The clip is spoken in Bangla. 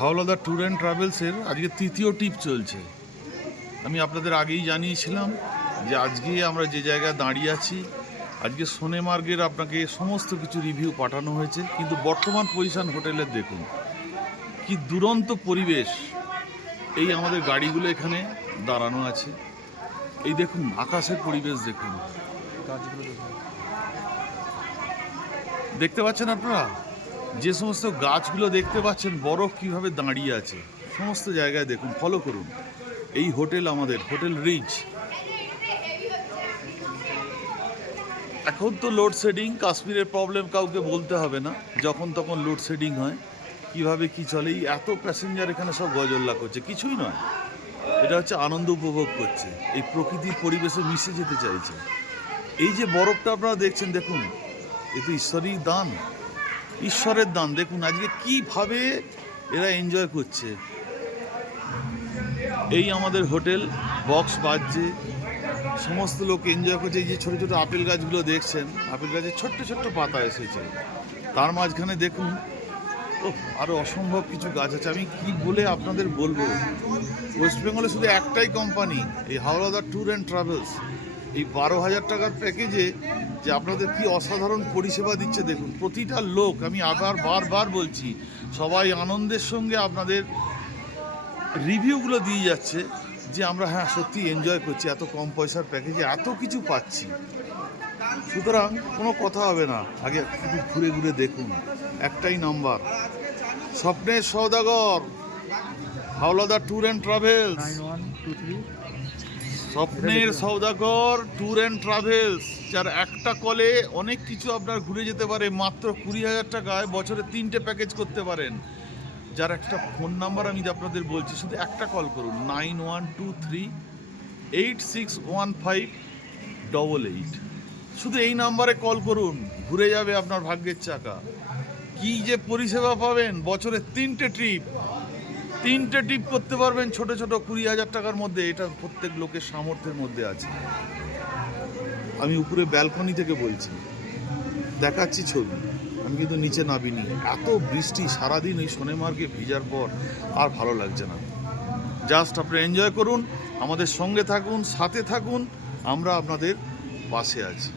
হাওলাদা ট্যুর অ্যান্ড ট্রাভেলসের আজকে তৃতীয় ট্রিপ চলছে। আমি আপনাদের আগেই জানিয়েছিলাম যে আজকে আমরা যে জায়গায় দাঁড়িয়ে আছি, আজকে সোনেমার্গের আপনাকে সমস্ত কিছু রিভিউ পাঠানো হয়েছে। কিন্তু বর্তমান পজিশন হোটেলের দেখুন কি দুরন্ত পরিবেশ। এই আমাদের গাড়িগুলো এখানে দাঁড়ানো আছে, এই দেখুন আকাশের পরিবেশ দেখুন, দেখতে পাচ্ছেন আপনারা যে সমস্ত গাছগুলো দেখতে পাচ্ছেন, বরফ কিভাবে দাঁড়িয়ে আছে সমস্ত জায়গায় দেখুন, ফলো করুন। এই হোটেল আমাদের হোটেল রিচ। এখন তো লোডশেডিং, কাশ্মীরের প্রবলেম কাউকে বলতে হবে না, যখন তখন লোডশেডিং হয়। কিভাবে কি চলে, এই এত প্যাসেঞ্জার এখানে সব গজল্লা করছে, কিছুই নয়, এটা হচ্ছে আনন্দ উপভোগ করছে, এই প্রকৃতির পরিবেশে মিশে যেতে চাইছে। এই যে বরফটা আপনারা দেখছেন, দেখুন এ তো ঈশ্বরের দান, ঈশ্বরের দান। দেখুন আজকে কিভাবে এরা এনজয় করছে। এই আমাদের হোটেল, বক্স বাজছে, সমস্ত লোক এনজয় করছে। এই যে ছোটো ছোটো আপেল গাছগুলো দেখছেন, আপেল গাছের ছোট্ট ছোট্ট পাতা এসেছে, তার মাঝখানে দেখুন ও আরও অসম্ভব কিছু গাছ আছে। আমি কি বলে আপনাদের বলবো, ওয়েস্ট বেঙ্গলে শুধু একটাই কোম্পানি, এই হাওলাদার ট্যুর অ্যান্ড ট্রাভেলস। এই 12,000 টাকার প্যাকেজে যে আপনাদের কি অসাধারণ পরিষেবা দিচ্ছে দেখুন। প্রতিটা লোক, আমি আবার বারবার বলছি, সবাই আনন্দের সঙ্গে আপনাদের রিভিউগুলো দিয়ে যাচ্ছে যে আমরা হ্যাঁ সত্যি এনজয় করছি, এত কম পয়সার প্যাকেজে এত কিছু পাচ্ছি। সুতরাং কোনো কথা হবে না, আগে শুধু ঘুরে ঘুরে দেখুন, একটাই নাম্বার, স্বপ্নের সওদাগর হাওলাদার ট্যুর অ্যান্ড ট্রাভেলস। স্বপ্নের সওদাগর ট্যুর অ্যান্ড ট্রাভেলস, যার একটা কলে অনেক কিছু আপনার ঘুরে যেতে পারে। মাত্র 20,000 টাকায় বছরে 3টে প্যাকেজ করতে পারেন। যার একটা ফোন নাম্বার আমি আপনাদের বলছি, শুধু একটা কল করুন, 9123861588। শুধু এই নাম্বারে কল করুন, ঘুরে যাবে আপনার ভাগ্যের চাকা। কি যে পরিষেবা পাবেন, বছরে 3টে ট্রিপ করতে পারবেন, ছোট ছোট 20,000 টাকার মধ্যে। এটা প্রত্যেক লোকের সামর্থ্যের মধ্যে আছে। আমি উপরে ব্যালকনি থেকে বলছি, দেখাচ্ছি ছবি, আমি কিন্তু নিচে নামিনি। এত বৃষ্টি সারাদিন এই সোনেমার্গে ভিজার পর আর ভালো লাগছে না। জাস্ট আপনি এনজয় করুন, আমাদের সঙ্গে থাকুন, সাথে থাকুন, আমরা আপনাদের পাশে আছি।